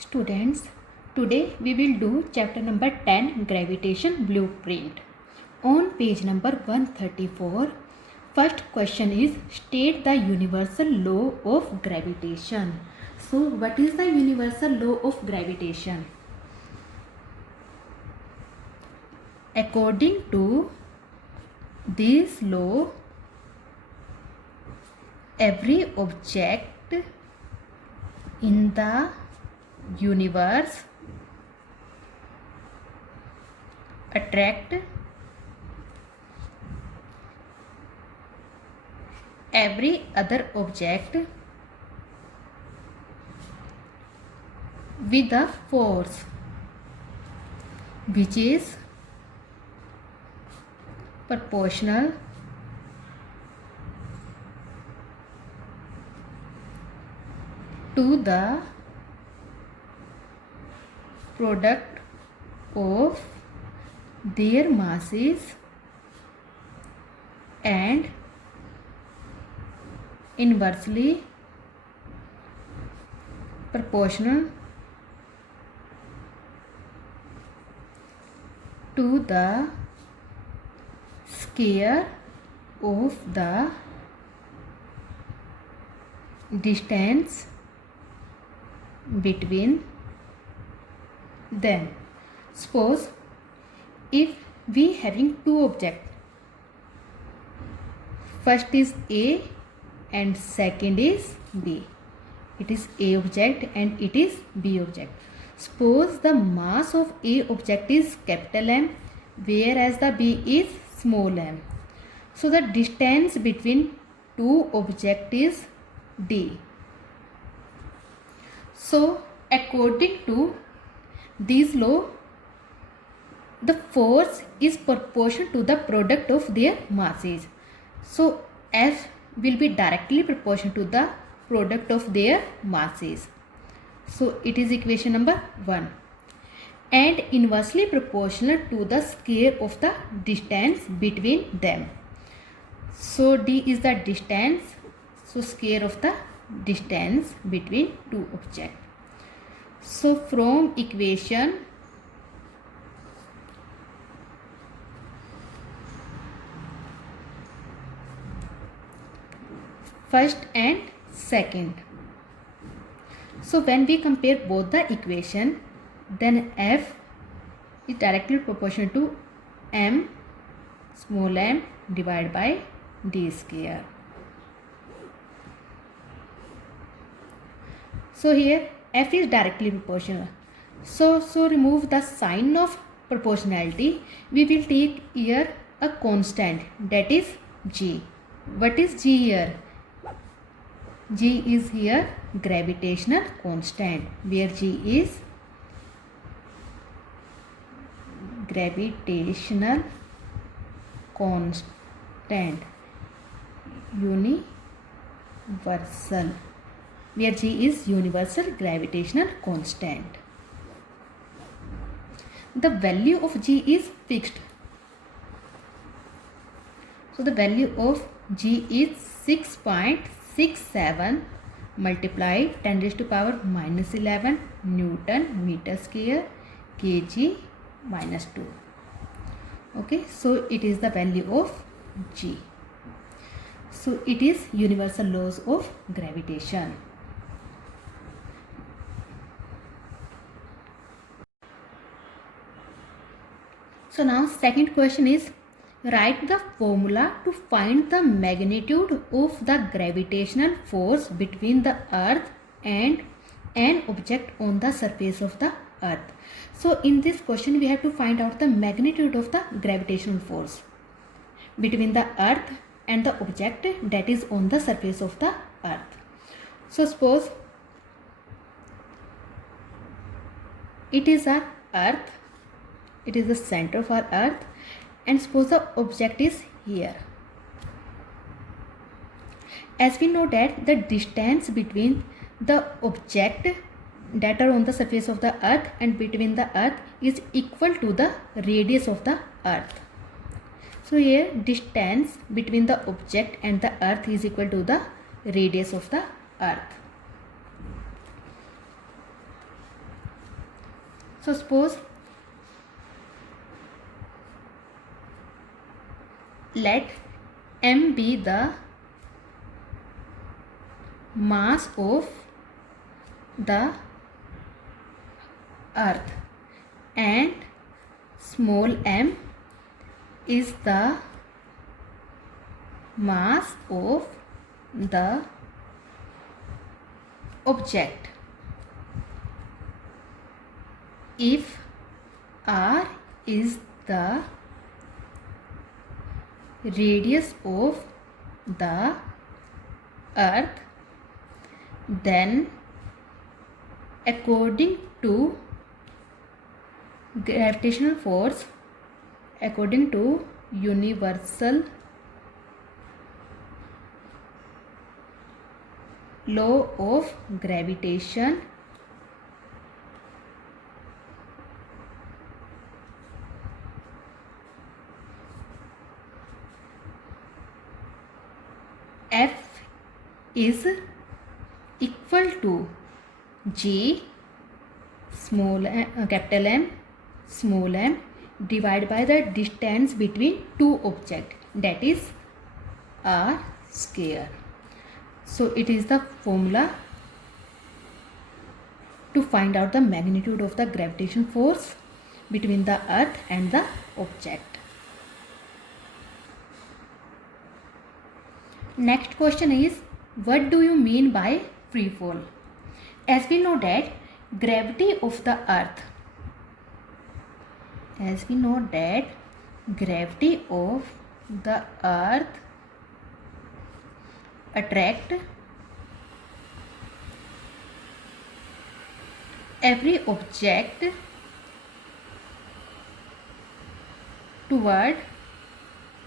Students, today we will do chapter number 10 Gravitation Blueprint. On page number 134, first question is state the universal law of gravitation. So what is the universal law of gravitation? According to this law, every object in the universe attract every other object with a force which is proportional to the product of their masses and inversely proportional to the square of the distance between them. Suppose if we having two objects, first is A and second is B. It is A object and it is B object. Suppose the mass of A object is capital M whereas the B is small m. So the distance between two objects is D. So according to this law, the force is proportional to the product of their masses. So F will be directly proportional to the product of their masses. So it is equation number 1. And inversely proportional to the square of the distance between them. So D is the distance. So square of the distance between two objects. So from equation first and second. So when we compare both the equation, then F is directly proportional to m small m divided by D square. So here F is directly proportional. So remove the sign of proportionality. We will take here a constant, that is G. What is G here? G is here gravitational constant, where G is gravitational constant, universal, where G is universal gravitational constant. The value of G is fixed. So the value of G is 6.67 multiplied 10 raised to power minus 11 Newton meter square kg minus 2. Okay, so it is the value of G. So it is universal laws of gravitation. So now second question is, write the formula to find the magnitude of the gravitational force between the earth and an object on the surface of the earth. So in this question we have to find out the magnitude of the gravitational force between the earth and the object that is on the surface of the earth. So suppose it is our earth, it is the center of our earth, and suppose the object is here. As we know that the distance between the object that are on the surface of the earth and between the earth is equal to the radius of the earth. So here distance between the object and the earth is equal to the radius of the earth. So suppose let m be the mass of the earth and small m is the mass of the object. If r is the radius of the earth, then according to gravitational force, according to universal law of gravitation, F is equal to G small capital M small m divided by the distance between two objects, that is r square. So it is the formula to find out the magnitude of the gravitation force between the earth and the object. Next question is, what do you mean by free fall? As we know that gravity of the earth, attract every object toward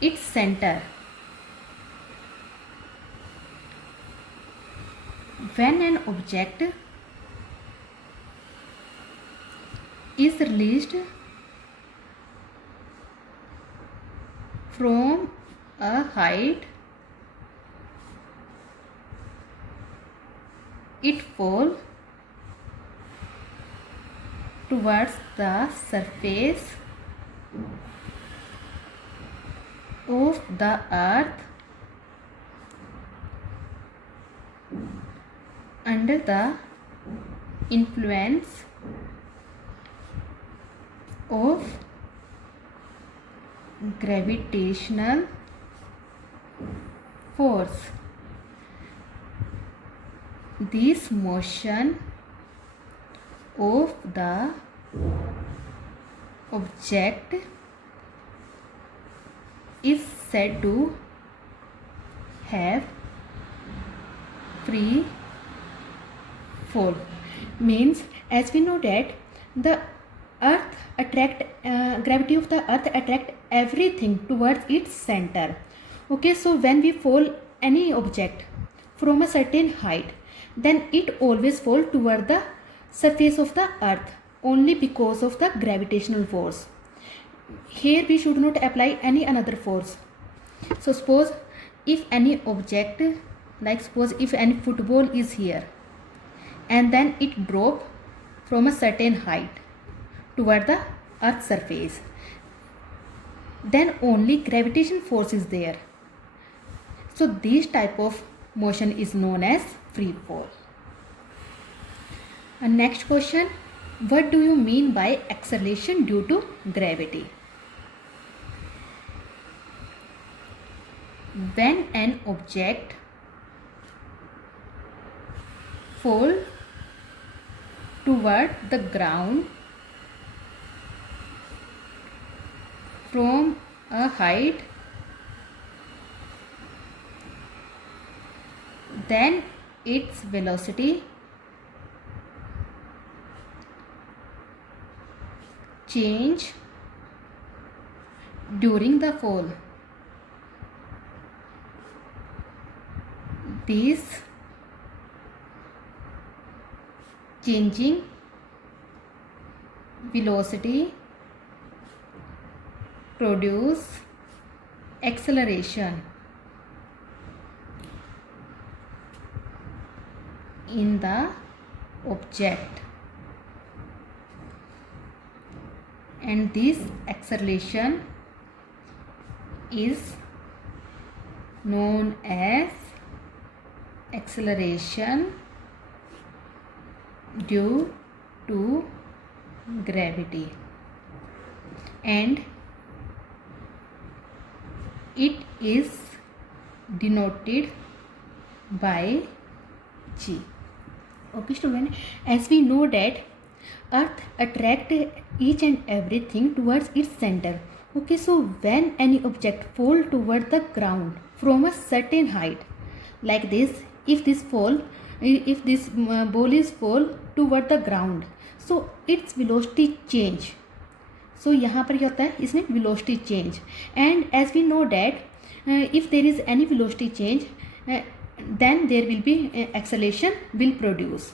its center. When an object is released from a height, it falls towards the surface of the earth under the influence of gravitational force. This motion of the object is said to have free fall. Means, as we know that the earth gravity of the earth attract everything towards its center. Okay, so when we fall any object from a certain height, then it always fall toward the surface of the earth only because of the gravitational force. Here we should not apply any another force. So suppose if any object, like suppose if any football is here and then it drop from a certain height toward the earth's surface, then only gravitation force is there. So this type of motion is known as free fall. And next question, what do you mean by acceleration due to gravity? When an object fall toward the ground from a height, then its velocity change during the fall. This changing velocity produce acceleration in the object. and this acceleration is known as acceleration due to gravity, and it is denoted by G. Okay student, as we know that earth attract each and everything towards its center. Okay, so when any object fall toward the ground from a certain height, like this, if this ball is fall toward the ground, so its velocity change. So यहाँ पर क्या होता है, इसमें velocity change, and as we know that if there is any velocity change, then there will be acceleration will produce.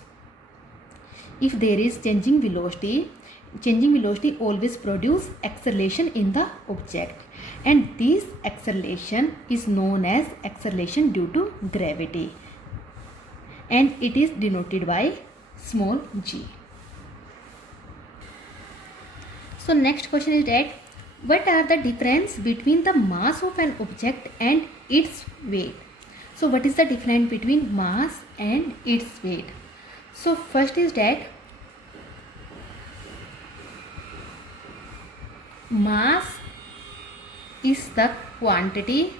If there is changing velocity always produce acceleration in the object, and this acceleration is known as acceleration due to gravity, and it is denoted by small g. So next question is that what are the difference between the mass of an object and its weight? So what is the difference between mass and its weight? So first is that mass is the quantity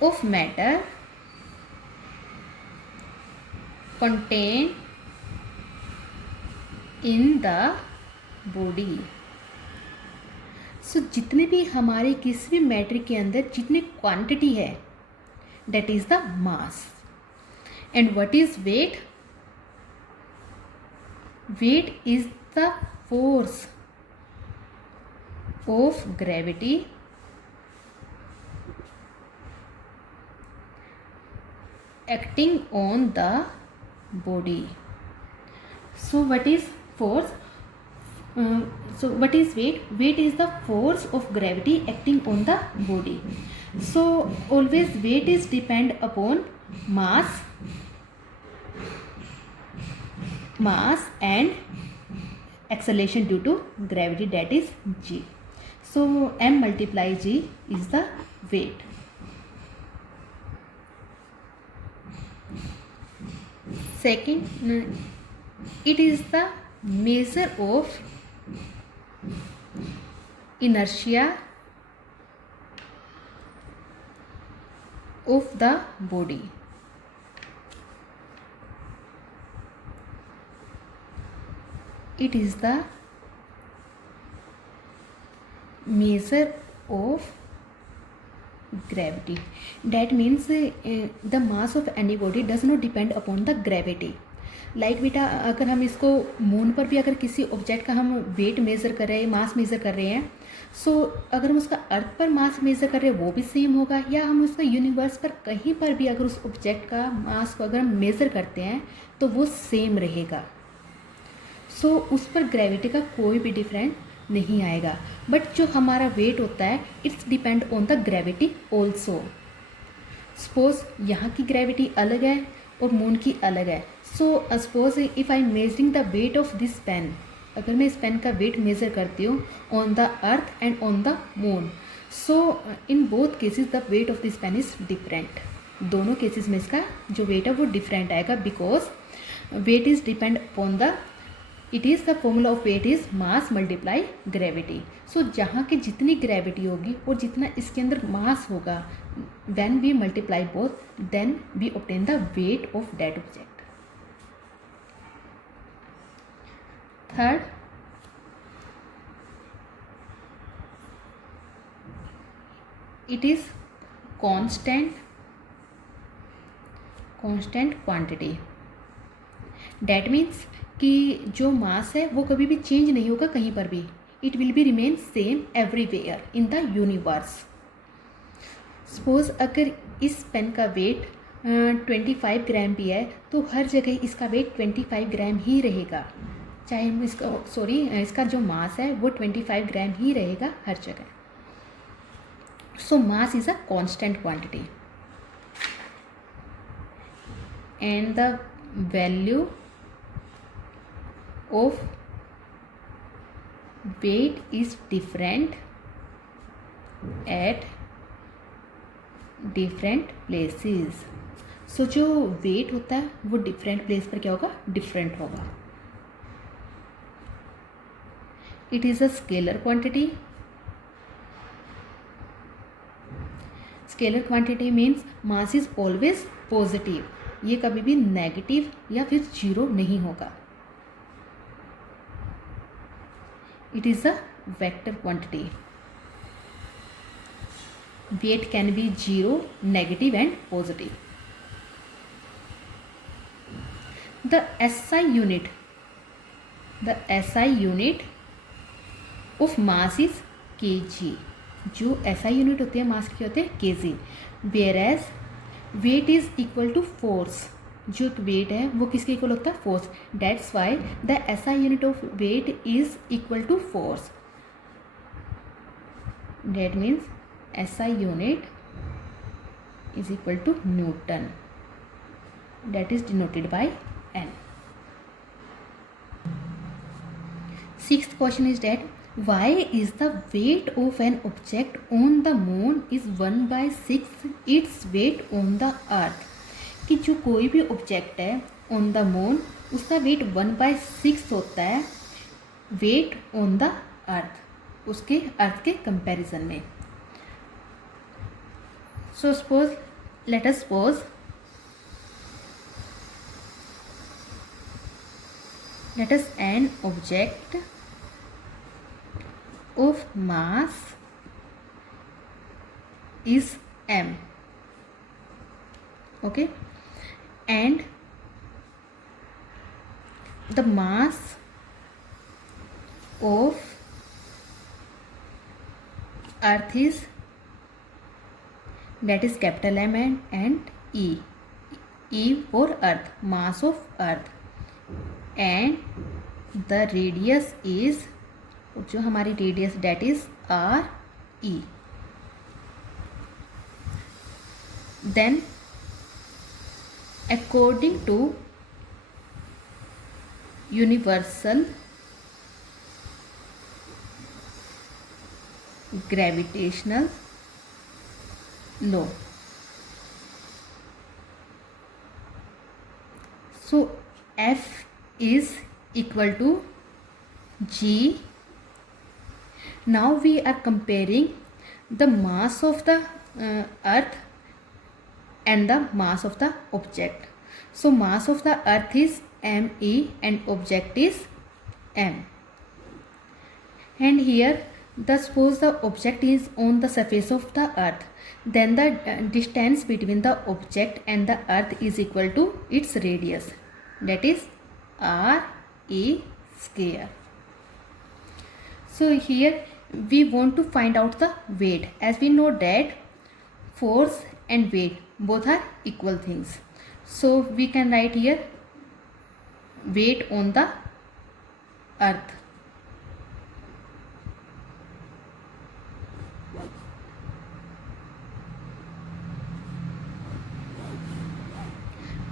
of matter contained in the body. So जितने भी हमारे किसी भी matter के अंदर जितनी quantity है, that is the mass. And what is weight? Weight is the force of gravity acting on the body. So what is force? So what is weight? Weight is the force of gravity acting on the body. So always weight is depend upon mass and acceleration due to gravity, that is g. So m multiply g is the weight. Second, it is the measure of inertia of the body. It is the measure of gravity. That means the mass of any body does not depend upon the gravity. Like बेटा, अगर हम इसको moon पर भी अगर किसी object का हम वेट मेज़र कर रहे हैं, मास मेज़र कर रहे हैं, सो अगर हम उसका अर्थ पर मास मेज़र कर रहे हैं वो भी सेम होगा, या हम उसका यूनिवर्स पर कहीं पर भी अगर उस ऑब्जेक्ट का मास को अगर हम मेज़र करते हैं तो वो सेम रहेगा. सो उस पर ग्रेविटी का कोई भी डिफरेंस नहीं आएगा. बट जो हमारा वेट होता है it's depend on the gravity also. Suppose यहाँ की ग्रेविटी अलग है और मून की अलग है. So suppose if I measuring the weight of this pen, अगर मैं इस पेन का वेट मेज़र करती हूँ on the earth and on the moon, so in both cases the weight of this pen is different. दोनों cases में इसका जो वेट है वो डिफरेंट आएगा, because weight is depend upon the, it is the formula of weight is mass multiply gravity. So जहाँ की जितनी ग्रेविटी होगी और जितना इसके अंदर मास होगा, when we multiply both then we obtain the weight of that object. Third, it is constant quantity. That means कि जो मास है वो कभी भी चेंज नहीं होगा कहीं पर भी. It will be remain same everywhere in the universe. Suppose अगर इस पेन का वेट 25 ग्राम भी है तो हर जगह इसका वेट 25 ग्राम ही रहेगा, चाहे हम इसका जो मास है वो 25 ग्राम ही रहेगा हर जगह. So mass is a constant quantity and the value of weight is different at different places. सो जो वेट होता है वो डिफरेंट प्लेस पर क्या होगा, डिफरेंट होगा. It is a scalar quantity. Scalar quantity means mass is always positive. ये कभी भी नेगेटिव या फिर जीरो नहीं होगा. It is a vector quantity. Weight can be zero, negative and positive. The SI unit of mass is kg. जो SI unit होते हैं मास के होते हैं kg. Whereas weight is equal to force. जो वेट है वो किसके इक्वल होता है, force. That's why the SI unit of weight is equal to force. That means SI unit is equal to Newton. That is denoted by N. Sixth question is that why is the weight of an object on the moon is 1/6 its weight on the earth. कि जो कोई भी object है on the moon उसका wait 1/6 होता है wait on the अर्थ, उसके अर्थ के कंपैरिजन में. So suppose let us suppose let us an object of mass is m, okay, and the mass of earth is, that is capital M and E for earth, mass of earth, and the radius is, जो हमारी radius that is r e. Then according to universal gravitational law, so F is equal to G. Now we are comparing the mass of the earth and the mass of the object. So mass of the earth is me and object is m. And here suppose the object is on the surface of the earth, then the distance between the object and the earth is equal to its radius, that is r e square. So here we want to find out the weight, as we know that force and weight both are equal things. So we can write here weight on the earth.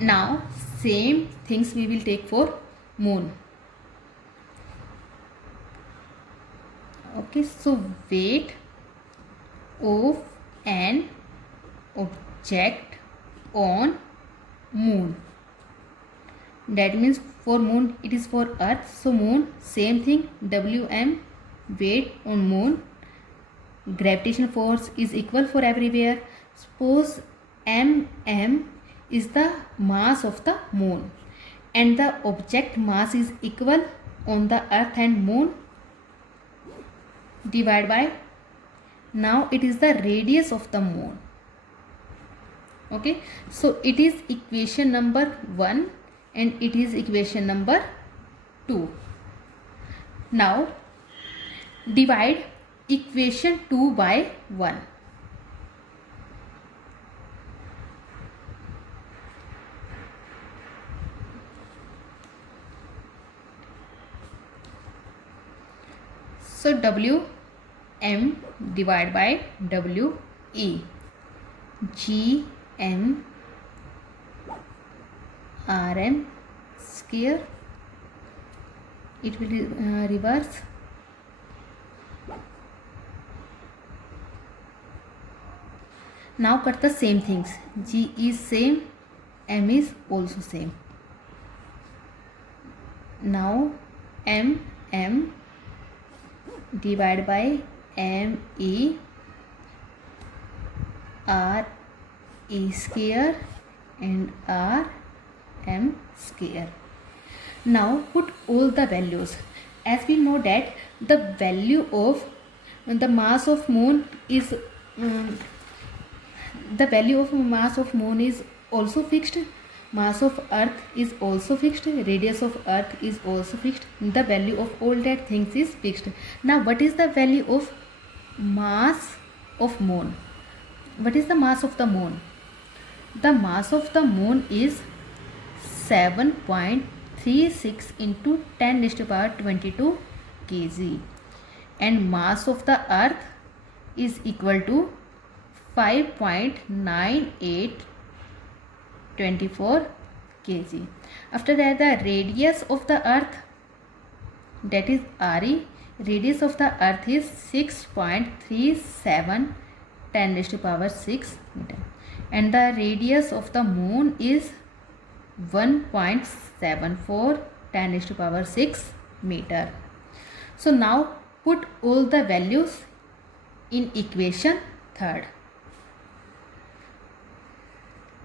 Now same things we will take for moon. Okay, so weight of an object on moon, that means for moon it is for earth, so moon same thing, Wm weight on moon. Gravitational force is equal for everywhere. Suppose mm is the mass of the moon and the object mass is equal on the earth and moon, divide by, now it is the radius of the moon. Okay, so it is equation number 1 and it is equation number 2. Now divide equation 2 by 1. So Wm divided by We, Gm Rm square, it will reverse Now cut the same things. G is same, M is also same. Now M divide by ME, R E square and R M square. Now put all the values. As we know that the value of the mass of moon is the value of mass of moon is also fixed, mass of earth is also fixed, radius of earth is also fixed, the value of all that things is fixed. Now what is the value of mass of moon? What is the mass of the moon? The mass of the moon is 7.36 into 10 raised to power 22 kg, and mass of the earth is equal to 5.9824 kg. After that, the radius of the earth, that is RE, radius of the earth is 6.37 10 raised to power 6 meter, and the radius of the moon is 1.74 10 raised to power 6 meter. So now put all the values in equation third.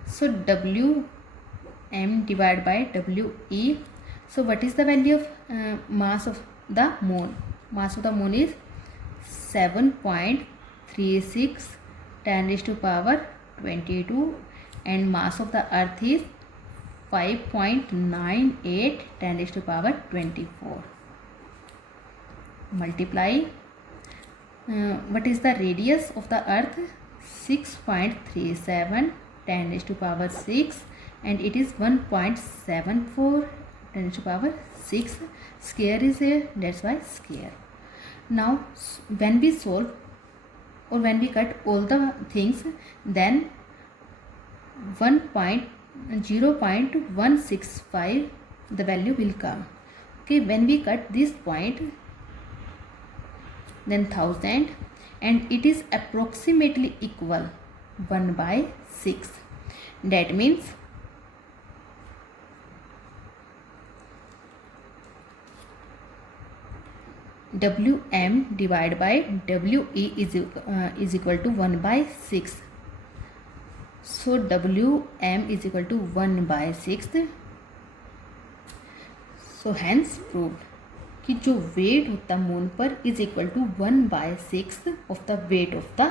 So Wm divided by We. So what is the value of mass of the moon? Mass of the moon is 7.36 10 raised to power 22, and mass of the earth is 5.98 10 raised to power 24. Multiply. What is the radius of the earth? 6.37 10 raised to power 6, and it is 1.74 10 raised to power 6. Square is here, that's why square. Now when we solve or when we cut all the things, then 0.165 the value will come. Okay, when we cut this point, then 1000, and it is approximately equal 1/6. That means Wm divided by We is equal to 1/6. So Wm is equal to 1/6. So hence proved कि जो wait होता है moon पर is equal to 1/6 of the weight of the